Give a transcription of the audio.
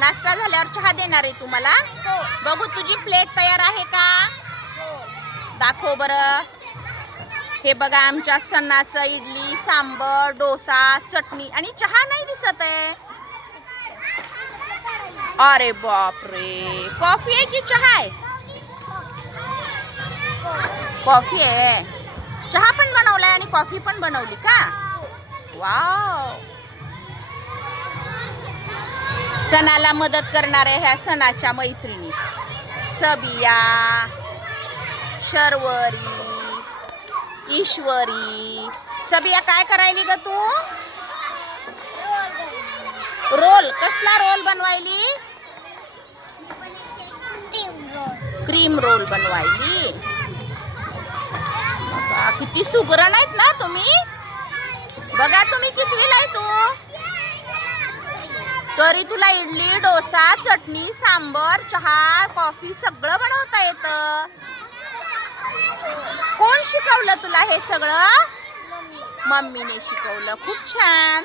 नाश्ता झाल्यावर चहा देणार आहे तुम्हाला. बघू तुझी प्लेट तयार आहे का, दाखव बरं. हे बघा आमच्या सणाचं इडली सांबर डोसा चटणी आणि चहा नाही दिसत आहे. अरे बापरे, कॉफी आहे की चहा आहे? कॉफी आहे. चहा पण बनवलाय आणि कॉफी पण बनवली का? वाव. सणाला मदत करणाऱ्या ह्या सणाच्या मैत्रिणी सबिया, शर्वरी, ईश्वरी. सबिया काय करायली ग तू? रोल. कसला रोल बनवायली? क्रीम रोल बनवायली. बघा किती सुगरण आहेत ना तुम्ही. बघा तुम्ही कितवीला आहे तू, तरी तुला इडली डोसा चटणी सांबर चहा कॉफी सगळं बनवता येतं. कोण शिकवलं तुला हे सगळं? मम्मीने शिकवलं. खूप छान.